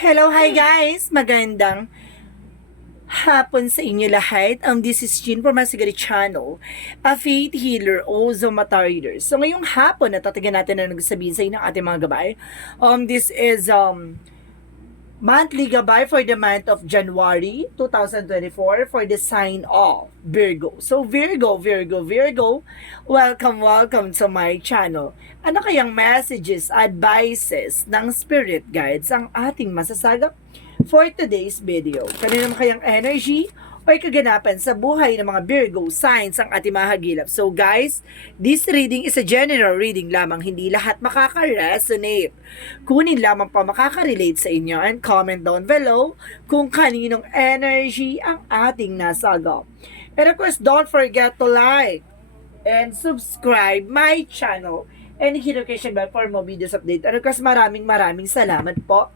Hello, hi guys! Magandang hapon sa inyo lahat. This is Jean from Masigari Channel, a faith healer, also mata reader. So ngayong hapon, natatagan natin na nagsabihin sa inyo ng ating mga gabay. This is monthly gabay for the month of January 2024 for the sign of Virgo. So Virgo, welcome to my channel. Ano kayang messages, advices ng spirit guides ang ating masasagap for today's video? Kanino naman kayang energy o kaganapan sa buhay ng mga Virgo signs ang ating mahagilap? So guys, this reading is a general reading lamang, hindi lahat makaka-resonate. Kunin lamang pa makaka-relate sa inyo and comment down below kung kaninong energy ang ating nasagap. And of course, don't forget to like and subscribe my channel and hit notification bell for more videos update. And of course, maraming salamat po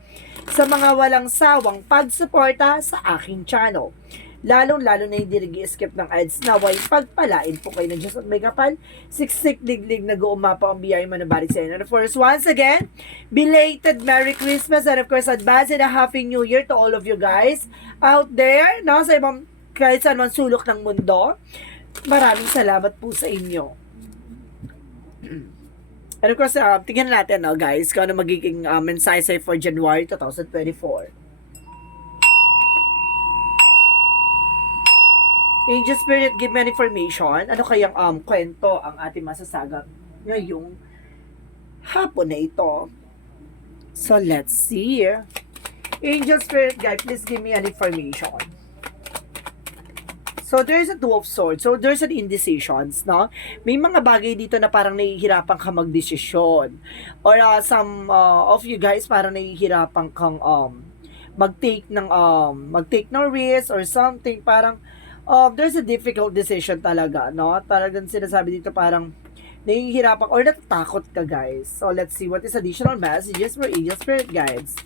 sa mga walang sawang pagsuporta sa aking channel. Lalong-lalo na hindi nag-skip ng ads, naway pagpalain po kayo ng Diyos at may kapal, siksik diglig na guumapa ang biyay manabalik sa inyo. And of course, once again, belated Merry Christmas and of course, advance and a Happy New Year to all of you guys out there, no? Sa ibang, kahit saan man sulok ng mundo. Maraming salamat po sa inyo. And of course, tingnan natin, no, guys, kung ano magiging mensahe for January 2024. Angel Spirit, give me an information. Ano kayang kwento ang ating masasagap ngayong hapon na ito? So, let's see. Angel Spirit Guide, please give me an information. So, there's a Two of Swords. So, there's an indecisions, no? May mga bagay dito na parang nahihirapan ka magdesisyon. Or some of you guys parang nahihirapan kang mag-take ng risk or something. Parang there's a difficult decision talaga, no? Talagang sinasabi dito parang nahihirapan or natatakot ka, guys. So, let's see what is additional messages for Angel Spirit Guides.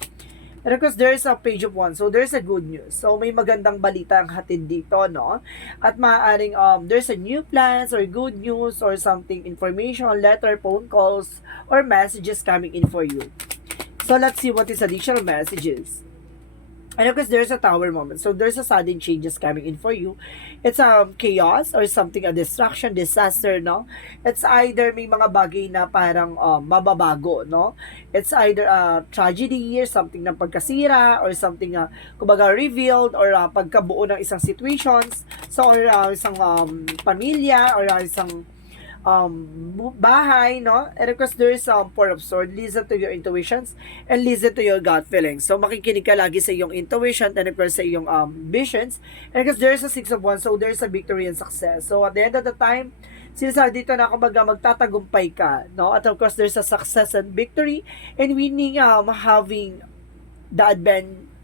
And of course, there's a page of one. So, there's a good news. So, may magandang balita ang hatid dito, no? At maaaring there's a new plans or good news or something, information, letter, phone calls, or messages coming in for you. So, let's see what is additional messages. And of course, there's a tower moment. So, there's a sudden changes coming in for you. It's chaos or something, a destruction, disaster, no? It's either may mga bagay na parang mababago, no? It's either a tragedy or something na pagkasira or something na kumbaga revealed or pagkabuo ng isang situations. So, or isang pamilya or isang bahay, no? And of course, there's Four of Swords. Listen to your intuitions and listen to your gut feelings. So, makikinig ka lagi sa iyong intuition and of course, sa iyong visions. And of course, there's a Six of Wands. So, there's a victory and success. So, at the end of the time, sinasabi dito na kumbaga magtatagumpay ka, no? At of course, there's a success and victory and winning, having the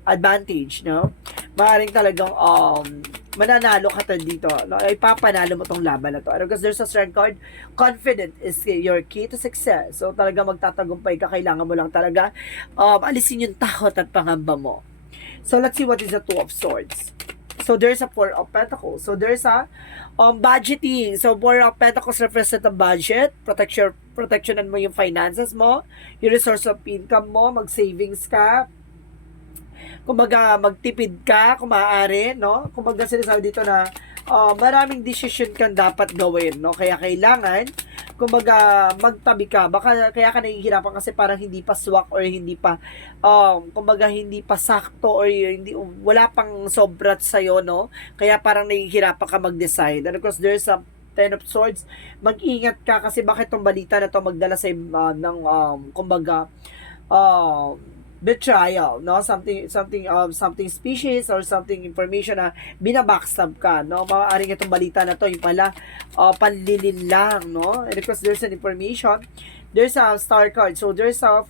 advantage, no? Maaaring talagang mananalo ka dito, no? Ay papanalo mo tong laban na to. Because there's a strength card, confident is your key to success. So talaga magtatagumpay ka, kailangan mo lang talaga alisin yung takot at pangamba mo. So let's see what is the Two of Swords. So there's a Four of Pentacles. So there's a budgeting. So Four of Pentacles represent a budget, protectionan mo yung finances mo, yung resource of income mo, mag-savings ka, kumbaga magtipid ka kung maaari, no? Kumbaga sinasabi dito na maraming decision kang dapat gawin, no? Kaya kailangan kumbaga magtabi ka. Baka kaya ka nahihirapan kasi parang hindi pa swak or hindi pa kumbaga hindi pa sakto or hindi wala pang sobrat sa iyo, no? Kaya parang nahihirapan ka mag-decide. And of course, there's a Ten of Swords. Mag-ingat ka kasi bakit tong balita na to magdala sa ng kumbaga betrayal, no? Something species or something information na binabackstab ka, no? Maaaring itong balita na to yung pala panlilin lang, no? And of course, there's an information, there's a star card, so there's a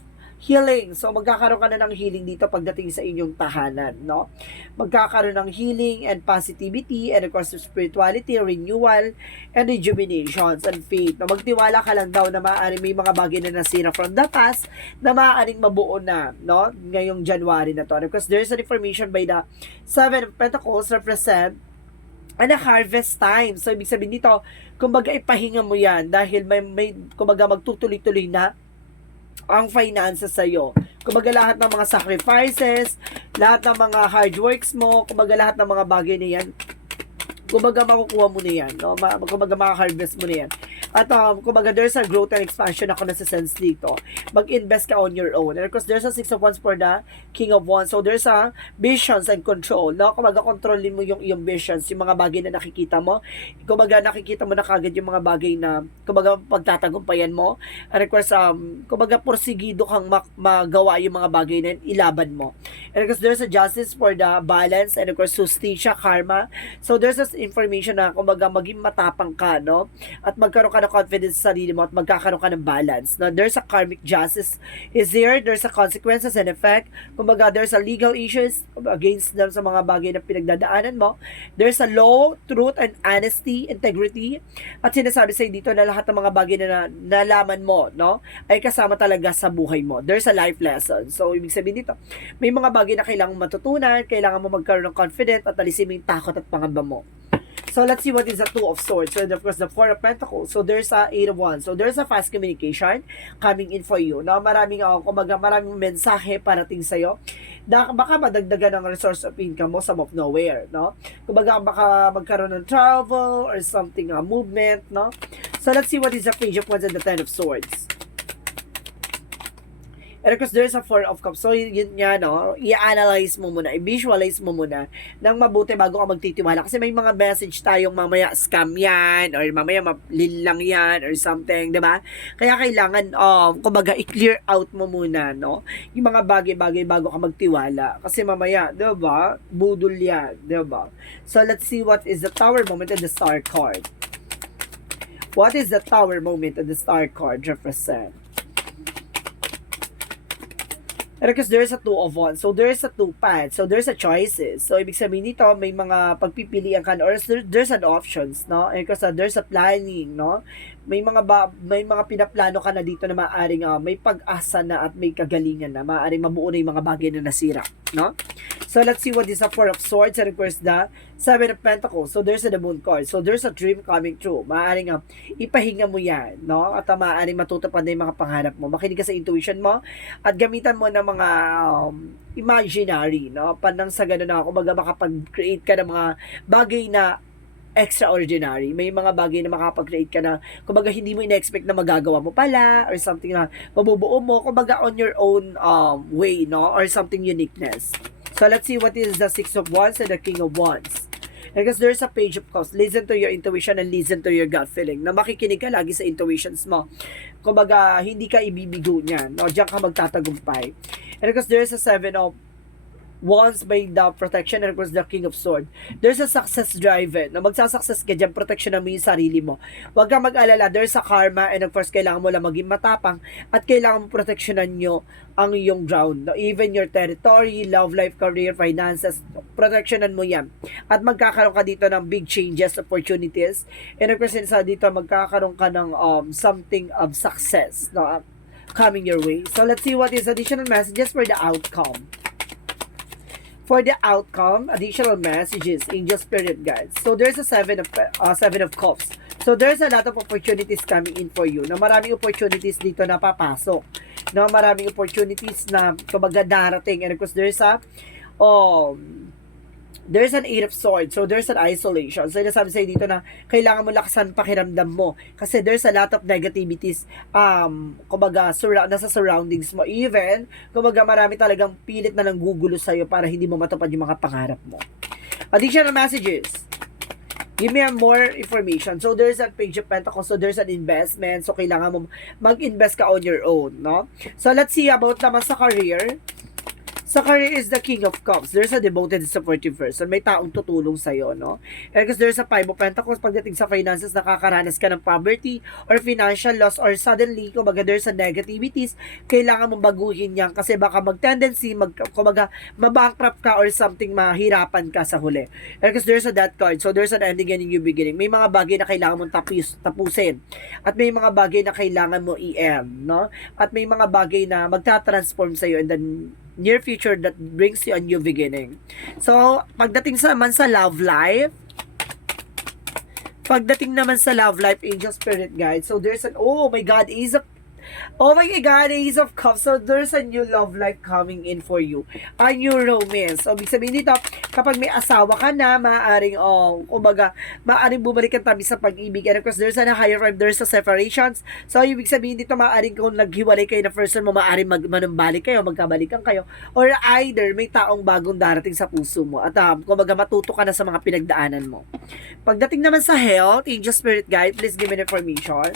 healing. So, magkakaroon ka na ng healing dito pagdating sa inyong tahanan, no? Magkakaroon ng healing and positivity and of course, spirituality, renewal, and rejuvenations and faith. No? Magtiwala ka lang daw na maaaring may mga bagay na nasira from the past na maaaring mabuo na, no? Ngayong January na to. And of course, there's an information by the Seven of Pentacles represent and a harvest time. So, ibig sabihin dito, kumbaga ipahinga mo yan dahil may kumbaga magtutuloy-tuloy na ang finances sa'yo. Kumbaga lahat ng mga sacrifices, lahat ng mga hard works mo, kumbaga lahat ng mga bagay na yan, kumbaga makukuha mo na yan, no? Kumbaga maka-harvest mo na yan. At kumbaga there's a growth and expansion ako nasa-sense dito. Mag-invest ka on your own. And of course, there's a Six of Wands for the King of Wands. So there's a visions and control, no? Kumbaga kontrolin mo yung iyong visions, yung mga bagay na nakikita mo. Kumbaga nakikita mo na kagad yung mga bagay na kumbaga pagtatagumpayan mo. And of course, kumbaga porsigido kang magawa yung mga bagay na ilaban mo. And of course, there's a justice for the balance. And of course, justicia, karma. So there's a information na kumbaga maging matapang ka, no? At magkaroon ka ng confidence sa sarili mo at magkakaroon ka ng balance. No? There's a karmic justice is there. There's a consequences and effect. Kumbaga, there's a legal issues against them sa mga bagay na pinagdadaanan mo. There's a law, truth, and honesty, integrity. At sinasabi sa'yo dito na lahat ng mga bagay na nalaman mo, no? Ay kasama talaga sa buhay mo. There's a life lesson. So, ibig sabihin dito, may mga bagay na kailangan matutunan, kailangan mo magkaroon ng confidence at alisin mo yung takot at pangamba mo. So, let's see what is the Two of Swords. So, of course, the Four of Pentacles. So, there's a Eight of Wands. So, there's a fast communication coming in for you. No? Maraming mensahe parating sa'yo na baka madagdagan ng resource of income mo sa of nowhere. No? Kumbaga, baka magkaroon ng travel or something, movement. No? So, let's see what is the Page of Wands and the Ten of Swords. And of course, there's a Four of Cups. So, yun nga, no? I-analyze mo muna, i-visualize mo muna ng mabuti bago ka magtitiwala. Kasi may mga message tayong mamaya scam yan, or mamaya maplil lang yan, or something, di ba? Kaya kailangan, kumbaga, i-clear out mo muna, no? Yung mga bagay-bagay bago ka magtiwala. Kasi mamaya, di ba? Budol yan, di ba? So, let's see what is the Tower moment and the Star card. What is the Tower moment and the Star card represent? Because there's a Two of Wands. So, there's a two paths. So, there's a choices. So, ibig sabihin nito, may mga pagpipilian ka or there's an options, no? And because there's a planning, no? May mga pinaplano ka na dito na maaaring may pag-asa na at may kagalingan na maaaring mabuo na yung mga bagay na nasira, no? So, let's see what is the Four of Swords and of course the Seven of Pentacles. So, there's the Moon card. So, there's a dream coming true. Maaaring ipahinga mo yan, no? At maaaring matutupad na yung mga pangarap mo. Makinig ka sa intuition mo at gamitan mo ng mga imaginary, no? Panang sa gano'n na kumbaga makapag-create ka ng mga bagay na extraordinary. May mga bagay na makapag-create ka na kumbaga hindi mo ina-expect na magagawa mo pala or something na mabubuo mo kumbaga on your own way, no? Or something uniqueness. So, let's see what is the Six of Wands and the King of Wands. Because there's a Page of Cups. Listen to your intuition and listen to your gut feeling. Na makikinig ka lagi sa intuitions mo. Kumbaga, hindi ka ibibigo niyan. No? Diyan ka magtatagumpay. And because there's a Seven of Wands by the protection and of course the King of Swords. There's a success driven. Na magsasuccess ka dyan, protection mo yung sarili mo. Huwag kang mag-alala. There's a karma and of course kailangan mo lang maging matapang at kailangan mo proteksyonan nyo ang iyong ground. No? Even your territory, love life, career, finances, proteksyonan mo yan. At magkakaroon ka dito ng big changes, opportunities. And of course dito magkakaroon ka ng something of success, no? Coming your way. So let's see what is additional messages for the outcome. For the outcome, additional messages, angel spirit guides. So there's a Seven of Cups. So there's a lot of opportunities coming in for you. Na maraming opportunities dito na papasok. Na maraming opportunities na kumbaga darating. And of course there's an Eight of Swords. So, there's an isolation. So, nasabi sa'yo dito na kailangan mo lakasan pakiramdam mo. Kasi there's a lot of negativities, kumbaga, nasa surroundings mo. Even, kumbaga, marami talagang pilit na nanggugulo sa'yo para hindi mo matupad yung mga pangarap mo. Additional messages. Give me more information. So, there's a Page of Pentacles. So, there's an investment. So, kailangan mo mag-invest ka on your own, no? So, let's see about naman sa career. Sa career is the King of Cups. There's a devoted and supportive person. May taong tutulong sa'yo, no? And because there's a Five of Pentacles, pagdating sa finances, nakakaranas ka ng poverty or financial loss or suddenly, kumbaga there's a negativities, kailangan mong baguhin yan kasi baka mag-tendency, kumbaga, mabankrupt ka or something, mahirapan ka sa huli. And because there's a Death card, so there's an ending and a new beginning. May mga bagay na kailangan mong tapusin. At may mga bagay na kailangan mo i-end, no? At may mga bagay na magta-transform sa'yo and then near future that brings you a new beginning. So, pagdating naman sa love life, angel spirit guide, so there's an, oh my God, Oh my God, Ace of Cups. So, there's a new love life coming in for you. A new romance. So, ibig sabihin dito, kapag may asawa ka na, maaaring, kumbaga, maaaring bumalik ang tabi sa pag-ibig. And of course, there's a higher vibe, there's a separations. So, ibig sabihin dito, maaaring kung naghiwalay kayo na person mo, maaaring manumbalik kayo, magkabalikan kayo. Or either, may taong bagong darating sa puso mo. At, kumbaga, matuto ka na sa mga pinagdaanan mo. Pagdating naman sa health, Angel Spirit Guide, please give me information.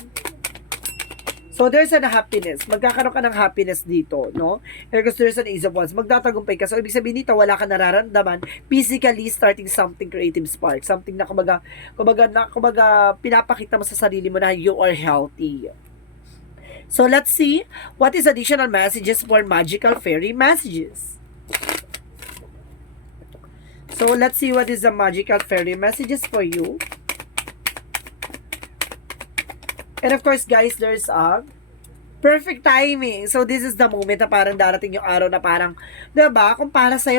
So, there's an happiness. Magkakaroon ka ng happiness dito, no? And because there's an Ace of Wands, magtatagumpay ka. So, ibig sabihin dito, wala ka nararamdaman physically starting something creative spark. Something na, kumbaga, pinapakita mo sa sarili mo na you are healthy. So, let's see what is additional messages for magical fairy messages. So, let's see what is the magical fairy messages for you. And of course, guys, there's a perfect timing. So, this is the moment na parang darating yung araw na parang, diba, kung para sa'yo,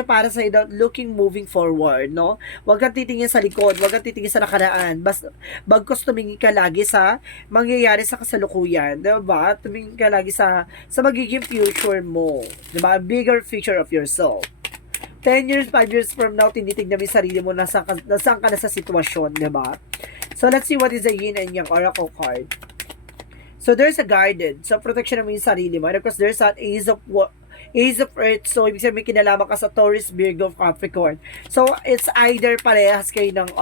looking, moving forward, no? Huwag kang titingin sa likod, huwag kang titingin sa nakaraan. Bagkos tumingin ka lagi sa mangyayari sa kasalukuyan, diba? Tumingin ka lagi sa magiging future mo, diba? Bigger future of yourself. 10 years, 5 years from now, tinitignan mo yung sarili mo, nasaan ka na sa sitwasyon, diba? So, let's see what is the yin and yang oracle card. So, there's a guided. So, protection naman yung sarili mo. And of course, there's an Ace of Earth. So, ibig sabihin, may kinalaman ka sa Taurus, Virgo, Capricorn. So, it's either parehas kayo ng,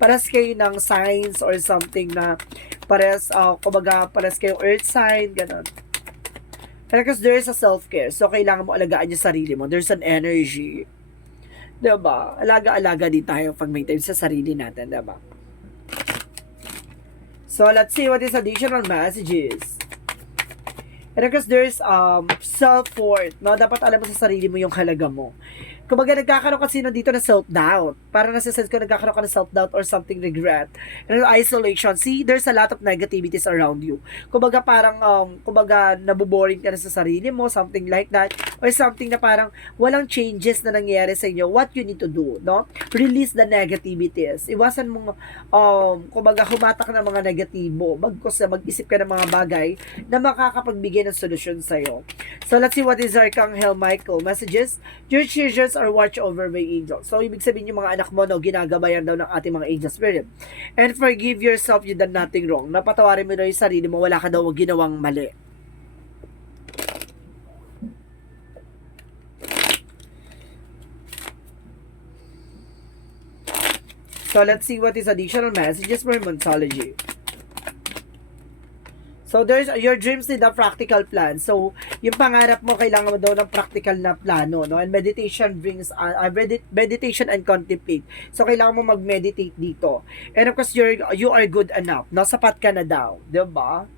parehas kayo ng signs or something na parehas kayo Earth sign, gano'n. And of course, there's a self-care. So, kailangan mo alagaan yung sarili mo. There's an energy. Diba? Alaga-alaga din tayo pag may time sa sarili natin, diba? So, let's see what is additional messages. And of course, there's self-worth. No? Dapat alam mo sa sarili mo yung halaga mo. Kumbaga, nagkakaroon kasi dito na self-doubt. Para nasa-sense ko, nagkakaroon ka ng self-doubt or something regret. And isolation. See, there's a lot of negativities around you. Kumbaga, parang, nabuboring ka na sa sarili mo, something like that. Or something na parang, walang changes na nangyayari sa inyo. What you need to do, no? Release the negativities. Iwasan mong, humatak ng mga negatibo. Bagkos na mag-isip ka ng mga bagay na makakapagbigay ng solusyon sa'yo. So, let's see what is Archangel Michael messages. Your children are watched over by angels. So, ibig sabihin yung mga anak mo, no, ginagabayan daw ng ating mga angel spirit. And forgive yourself, you done nothing wrong. Napatawarin mo na yung sarili mo, wala ka daw ginawang mali. So, let's see what is additional messages for Moonology. So, there's your dreams need a practical plan. So, yung pangarap mo, kailangan mo daw ng practical na plano, no? And meditation brings, meditation and contemplate. So, kailangan mo mag-meditate dito. And of course, you are good enough. No? Sapat ka na daw. Diba?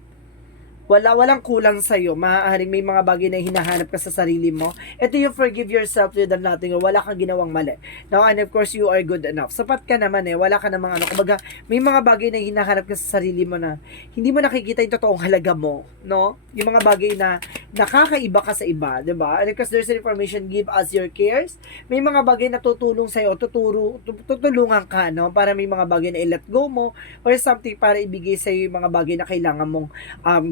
Walang kulang sa'yo. Maaaring may mga bagay na hinahanap ka sa sarili mo. Ito yung forgive yourself with nothing. Wala kang ginawang mali. Now, and of course, you are good enough. Sapat ka naman eh. Wala ka namang kumbaga, may mga bagay na hinahanap ka sa sarili mo na hindi mo nakikita yung totoong halaga mo. No? Yung mga bagay na nakakaiba ka sa iba. Diba? And because there's information, give us your cares. May mga bagay na tutulong sa'yo. Tutulungan ka, no? Para may mga bagay na i-let go mo or something para ibigay sa'yo yung mga bagay na kailangan mong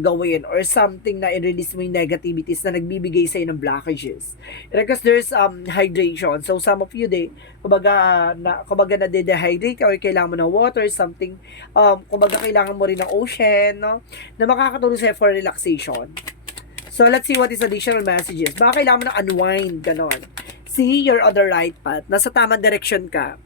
gawin or something na i-release mo yung negativities na nagbibigay sa'yo ng blockages. Because there's hydration. So, some of you, kumbaga na-dehydrate or kailangan mo ng water, something, kumbaga kailangan mo rin ng ocean, no? Na makakatulong sa'yo for relaxation. So, let's see what is additional messages. Baka kailangan mo ng unwind, ganon. See, you're on the right path. Nasa tamang direction ka.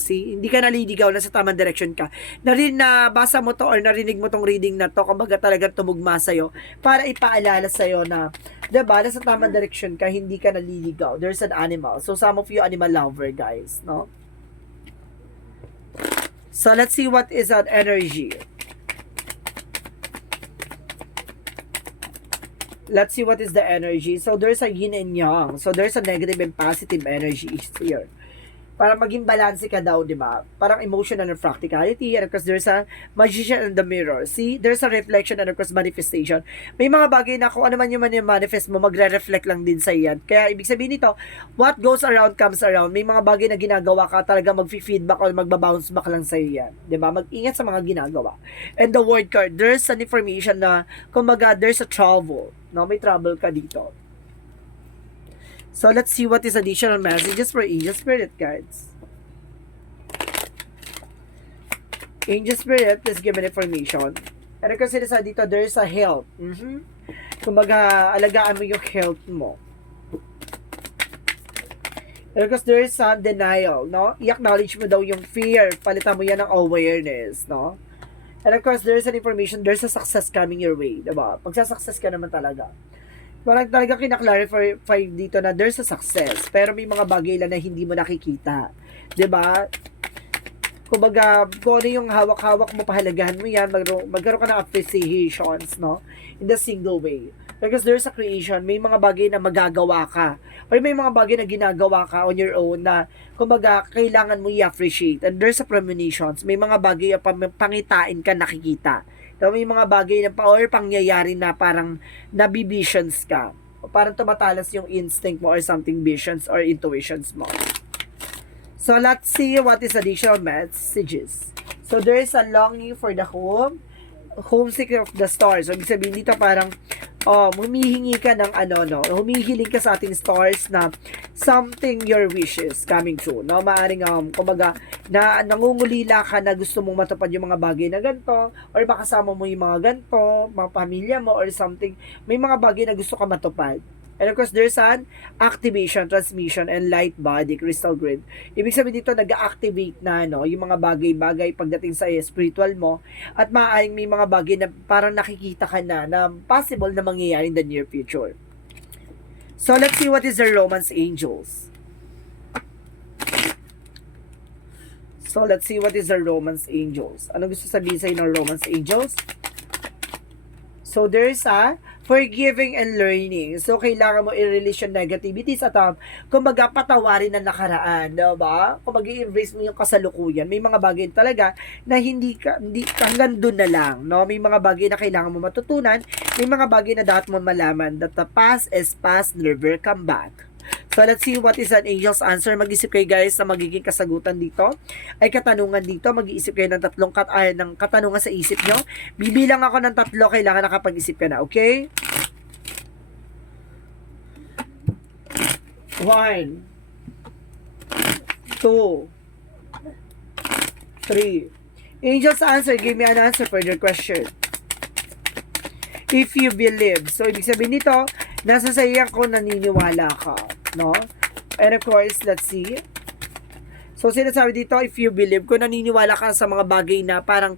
See, hindi ka naliligaw, nasa tamang direction ka. Nabasa mo to or narinig mo tong reading na to, kumbaga talagang tumugma sa'yo para ipaalala sa'yo na, diba, nasa tamang direction ka, hindi ka naliligaw. There's an animal. So, some of you animal lover, guys, no? So, let's see what is an energy. Let's see what is the energy. So, there's a yin and yang. So, there's a negative and positive energy here. para maging balanse ka daw, di ba? Parang emotional and practicality, and of course, there's a magician in the mirror. See, there's a reflection and of course, manifestation. May mga bagay na kung ano man yung manifest mo, magre-reflect lang din sa iyan. Kaya, ibig sabihin nito, what goes around comes around. May mga bagay na ginagawa ka, talaga mag-feedback or magbabounce back lang sa iyan. Di ba? Mag-ingat sa mga ginagawa. And the word card, there's an information na, kumbaga, there's a trouble. No? May trouble ka dito. So, let's see what is additional messages for Angel Spirit guides. Angel Spirit, please give me information. And kasi sa dito, there's a health. Kumbaga, alagaan mo yung health mo. And because there's a denial, no? I-acknowledge mo daw yung fear. Palitan mo yan ng awareness, no? And of course, there's an information, there's a success coming your way, diba? Magsasuccess ka naman talaga. Parang talaga kinaklarify dito na there's a success. Pero may mga bagay lang na hindi mo nakikita. 'Di ba? Kumbaga, kung ano yung hawak-hawak mo, pahalagahan mo yan, magkaroon ka ng appreciations, no? In the single way. Because there's a creation, may mga bagay na magagawa ka. Or may mga bagay na ginagawa ka on your own na, kumbaga, kailangan mo i-appreciate. And there's a premonitions, may mga bagay na pangitain ka nakikita. So, may mga bagay na or pangyayari na parang nabivisions ka. O parang tumatalas yung instinct mo or something visions or intuitions mo. So, let's see what is additional messages. So, there is a longing for the home, homesick of the stars. So, ibig sabihin dito parang humihingi ka ng humihiling ka sa ating stars na something your wishes coming true, no? Maaring kumbaga na nangungulila ka na gusto mong matupad yung mga bagay na ganito or makasama mo yung mga ganito, mga pamilya mo or something, may mga bagay na gusto ka matupad. And of course, there's an activation, transmission, and light body, crystal grid. Ibig sabihin dito, nag-activate na, no, yung mga bagay-bagay pagdating sa spiritual mo, at maaaring may mga bagay na parang nakikita ka na possible na mangyayari in the near future. So, let's see what is the romance angels. So, let's see what is the romance angels. Ano gusto sabihin sa'yo ng romance angels? So, there's a forgiving and learning. So, kailangan mo i-release yung negativities at kumbaga, patawarin na nakaraan, diba? Kung mag-i-embrace mo yung kasalukuyan, may mga bagay talaga na hindi hanggang dun na lang, no? May mga bagay na kailangan mo matutunan, may mga bagay na dapat mo malaman that the past is past, never come back. So, let's see what is an angel's answer. Mag-isip kayo guys na magiging kasagutan dito. Ay katanungan dito. Mag-iisip kayo ng ng katanungan sa isip nyo. Bibilang ako ng 3. Kailangan nakapag-isip ka na. Okay? 1, 2, 3. Angel's answer. Give me an answer for your question. If you believe. So, ibig sabihin nito, nasa sayo ko naniniwala ka. No? And of course, let's see. So, sinasabi dito, if you believe, kung naniniwala ka sa mga bagay na parang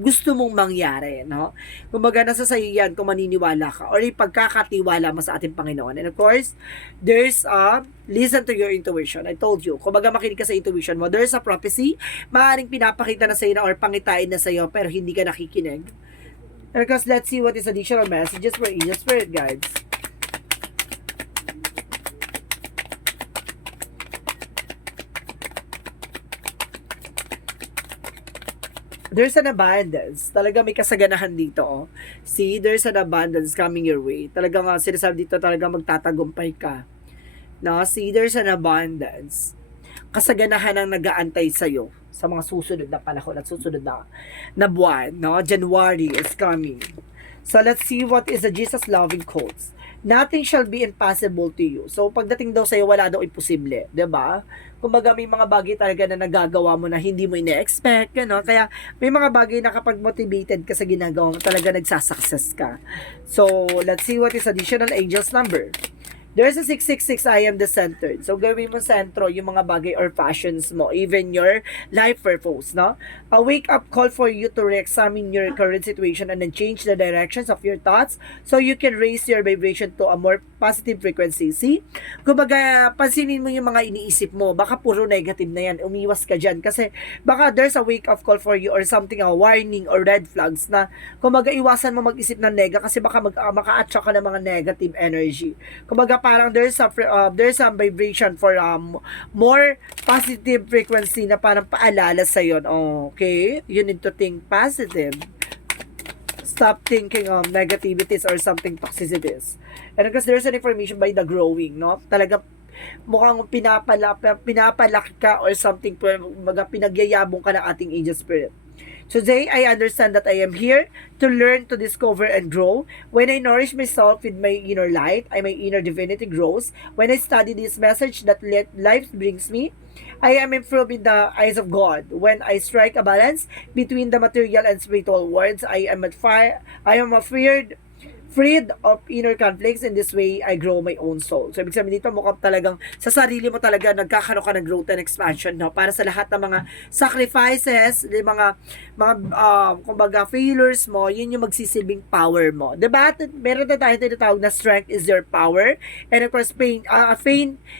gusto mong mangyari, no? Kumbaga, nasa sayo yan kung maniniwala ka or ipagkakatiwala mo sa ating Panginoon. And of course, there's listen to your intuition. I told you, kumbaga makinig ka sa intuition mo. There's a prophecy, maaaring pinapakita na sa'yo na or pangitain na sa'yo pero hindi ka nakikinig. And of course, let's see what is additional messages for Angel Spirit guides. There's an abundance. Talaga may kasaganahan dito, oh. See, there's an abundance coming your way. Talaga nga, sinasabi dito, talaga magtatagumpay ka. No? See, there's an abundance. Kasaganahan ang nag-aantay sa'yo sa mga susunod na panahon at susunod na buwan, no? January is coming. So, let's see what is the Jesus loving quotes. Nothing shall be impossible to you. So, pagdating daw sa'yo, wala daw imposible. Diba? Kumbaga, may mga bagay talaga na nagagawa mo na hindi mo ine-expect. Gano? Kaya, may mga bagay na kapag motivated ka sa ginagawa mo, talaga nagsasuccess ka. So, let's see what is additional angels number. There's a 666, I am the centered. So, gawin mo sentro yung mga bagay or passions mo, even your life purpose, no? A wake-up call for you to re-examine your current situation and then change the directions of your thoughts so you can raise your vibration to a more positive frequency. See? Kumbaga, pansinin mo yung mga iniisip mo. Baka puro negative na yan. Umiwas ka dyan. Kasi baka there's a wake-up call for you or something, a warning or red flags na kumbaga iwasan mo mag-isip ng nega kasi baka maka-attract ka ng mga negative energy. Kumbaga parang there's a vibration for more positive frequency na parang paalala sa'yo. Okay? You need to think positive. Stop thinking of negativities or something toxicities. And because there's an information by the growing, no? Talaga mukhang pinapalaki ka or something, pinagyayabong ka ng ating angel spirit. Today, I understand that I am here to learn, to discover, and grow. When I nourish myself with my inner light, my inner divinity grows. When I study this message that life brings me, I am improved in the eyes of God. When I strike a balance between the material and spiritual worlds, I am freed of inner conflicts. In this way, I grow my own soul. So, ibig sabihin dito, mukhang talagang sa sarili mo talaga nagkakaroon ka ng growth and expansion, no? Para sa lahat ng mga sacrifices, mga kumbaga, failures mo, yun yung magsisilbing power mo. Diba? Meron na tayo tinatawag na strength is your power. And of course, pain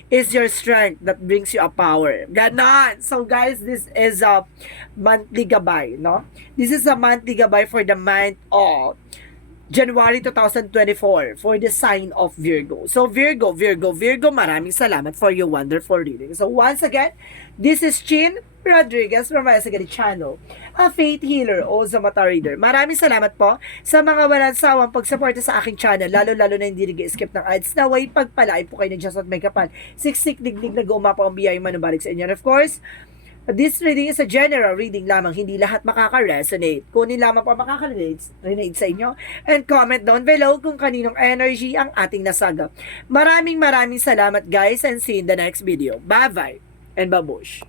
is your strength that brings you a power. Ganon! So, guys, this is a monthly gabay, no? This is a monthly gabay for the month of January 2024 for the sign of Virgo. So Virgo, maraming salamat for your wonderful reading. So once again, this is Chin Rodriguez from my Sagari channel, a faith healer o Mata reader. Maraming salamat po sa mga walang sawang pagsuporta sa aking channel, lalo-lalo na hindi nag-skip ng ads. Naway pagpalain po kayo ng Diyos at may kapal. Siksik digdig na gumapa ang biyayang manubalik sa inyo. And of course, this reading is a general reading lamang, hindi lahat makaka-resonate. Kunin lamang po makaka-resonate sa inyo. And comment down below kung kaninong energy ang ating nasagap. Maraming salamat guys and see you in the next video. Bye-bye and babush!